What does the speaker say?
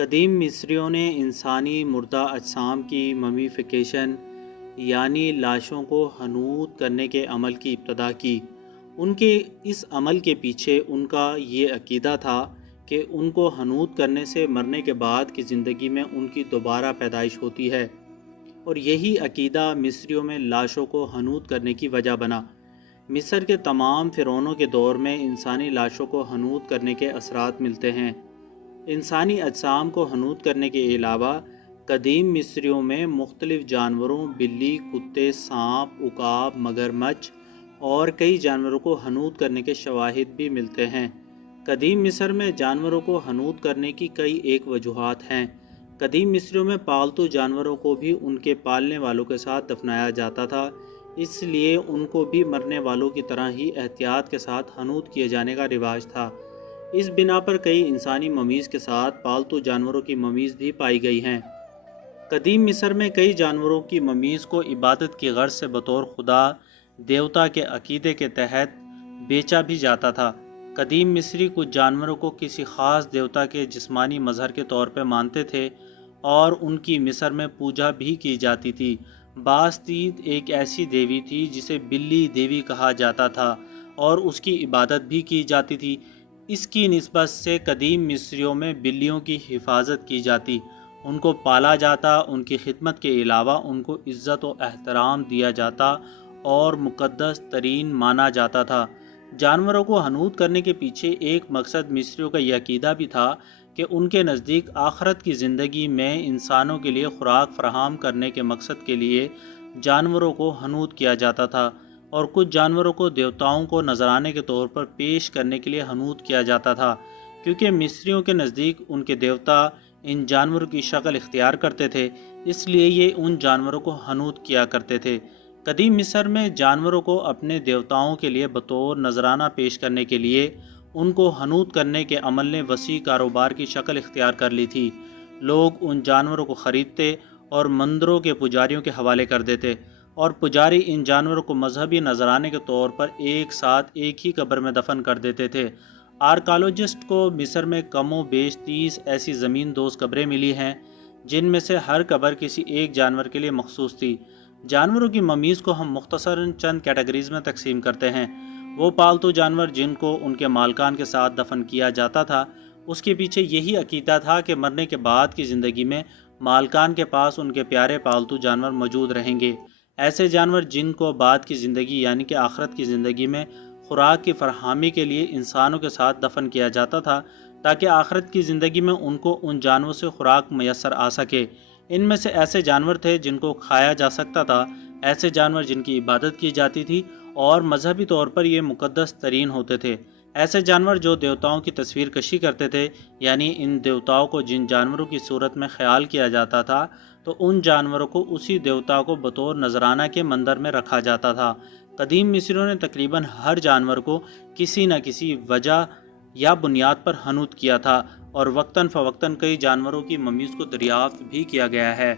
قدیم مصریوں نے انسانی مردہ اجسام کی ممیفیکیشن یعنی لاشوں کو حنوط کرنے کے عمل کی ابتدا کی۔ ان کے اس عمل کے پیچھے ان کا یہ عقیدہ تھا کہ ان کو حنوط کرنے سے مرنے کے بعد کی زندگی میں ان کی دوبارہ پیدائش ہوتی ہے، اور یہی عقیدہ مصریوں میں لاشوں کو حنوط کرنے کی وجہ بنا۔ مصر کے تمام فرعونوں کے دور میں انسانی لاشوں کو حنوط کرنے کے اثرات ملتے ہیں۔ انسانی اجسام کو حنوط کرنے کے علاوہ قدیم مصریوں میں مختلف جانوروں، بلی، کتے، سانپ، عقاب، مگرمچھ اور کئی جانوروں کو حنوط کرنے کے شواہد بھی ملتے ہیں۔ قدیم مصر میں جانوروں کو حنوط کرنے کی کئی ایک وجوہات ہیں۔ قدیم مصریوں میں پالتو جانوروں کو بھی ان کے پالنے والوں کے ساتھ دفنایا جاتا تھا، اس لیے ان کو بھی مرنے والوں کی طرح ہی احتیاط کے ساتھ حنوط کیے جانے کا رواج تھا۔ اس بنا پر کئی انسانی ممیز کے ساتھ پالتو جانوروں کی ممیز بھی پائی گئی ہیں۔ قدیم مصر میں کئی جانوروں کی ممیز کو عبادت کی غرض سے بطور خدا دیوتا کے عقیدے کے تحت بیچا بھی جاتا تھا۔ قدیم مصری کچھ جانوروں کو کسی خاص دیوتا کے جسمانی مظہر کے طور پر مانتے تھے اور ان کی مصر میں پوجا بھی کی جاتی تھی۔ باستید ایک ایسی دیوی تھی جسے بلی دیوی کہا جاتا تھا اور اس کی عبادت بھی کی جاتی تھی۔ اس کی نسبت سے قدیم مصریوں میں بلیوں کی حفاظت کی جاتی، ان کو پالا جاتا، ان کی خدمت کے علاوہ ان کو عزت و احترام دیا جاتا اور مقدس ترین مانا جاتا تھا۔ جانوروں کو حنوط کرنے کے پیچھے ایک مقصد مصریوں کا یہ عقیدہ بھی تھا کہ ان کے نزدیک آخرت کی زندگی میں انسانوں کے لیے خوراک فراہم کرنے کے مقصد کے لیے جانوروں کو حنوط کیا جاتا تھا، اور کچھ جانوروں کو دیوتاؤں کو نذرانے کے طور پر پیش کرنے کے لیے حنوط کیا جاتا تھا، کیونکہ مصریوں کے نزدیک ان کے دیوتا ان جانوروں کی شکل اختیار کرتے تھے، اس لیے یہ ان جانوروں کو حنوط کیا کرتے تھے۔ قدیم مصر میں جانوروں کو اپنے دیوتاؤں کے لیے بطور نذرانہ پیش کرنے کے لیے ان کو حنوط کرنے کے عمل نے وسیع کاروبار کی شکل اختیار کر لی تھی۔ لوگ ان جانوروں کو خریدتے اور مندروں کے پجاریوں کے حوالے کر دیتے، اور پجاری ان جانوروں کو مذہبی نذرانے کے طور پر ایک ساتھ ایک ہی قبر میں دفن کر دیتے تھے۔ آرکالوجسٹ کو مصر میں کم و بیش 30 ایسی زمین دوز قبریں ملی ہیں جن میں سے ہر قبر کسی ایک جانور کے لیے مخصوص تھی۔ جانوروں کی ممیز کو ہم مختصراً چند کیٹیگریز میں تقسیم کرتے ہیں۔ وہ پالتو جانور جن کو ان کے مالکان کے ساتھ دفن کیا جاتا تھا، اس کے پیچھے یہی عقیدہ تھا کہ مرنے کے بعد کی زندگی میں مالکان کے پاس ان کے پیارے پالتو جانور موجود رہیں گے۔ ایسے جانور جن کو بعد کی زندگی یعنی کہ آخرت کی زندگی میں خوراک کی فراہمی کے لیے انسانوں کے ساتھ دفن کیا جاتا تھا، تاکہ آخرت کی زندگی میں ان کو ان جانوروں سے خوراک میسر آ سکے۔ ان میں سے ایسے جانور تھے جن کو کھایا جا سکتا تھا، ایسے جانور جن کی عبادت کی جاتی تھی اور مذہبی طور پر یہ مقدس ترین ہوتے تھے، ایسے جانور جو دیوتاؤں کی تصویر کشی کرتے تھے، یعنی ان دیوتاؤں کو جن جانوروں کی صورت میں خیال کیا جاتا تھا تو ان جانوروں کو اسی دیوتا کو بطور نذرانہ کے مندر میں رکھا جاتا تھا۔ قدیم مصریوں نے تقریباً ہر جانور کو کسی نہ کسی وجہ یا بنیاد پر حنوط کیا تھا، اور وقتاً فوقتاً کئی جانوروں کی ممیز کو دریافت بھی کیا گیا ہے۔